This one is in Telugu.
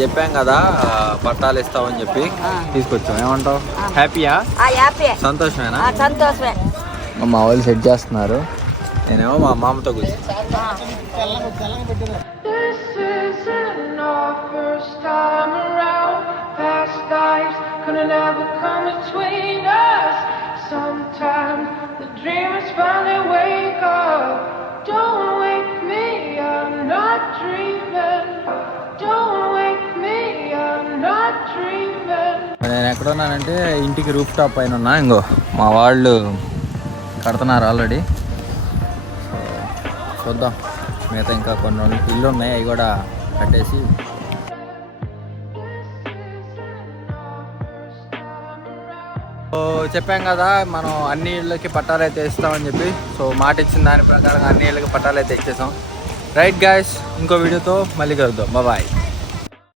చెప్పాం కదా పట్టాలు ఇస్తామని చెప్పి తీసుకొచ్చాం. ఏమంటావు? హ్యాపీయా? సంతోషమేనా? సంతోషమే. మా వాళ్ళు సెట్ చేస్తున్నారు, నేనేమో మా మామతో కూర్చో. నేను ఎక్కడున్నానంటే ఇంటికి రూఫ్ టాప్ పైన ఉన్నా. ఇంకో మా వాళ్ళు కడుతున్నారు ఆల్రెడీ. సో చూద్దాం, మిగతా ఇంకా కొన్ని ఇల్లు ఉన్నాయి, అవి కూడా కట్టేసి. సో చెప్పాం కదా మనం అన్ని ఇళ్ళకి పట్టాలు అయితే ఇస్తామని చెప్పి. సో మాట ఇచ్చిన దాని ప్రకారంగా అన్ని ఇళ్ళకి పట్టాలు అయితే ఇచ్చేసాం. రైట్ గాయ్స్, ఇంకో వీడియోతో మళ్ళీ కలుద్దాం. బాయ్.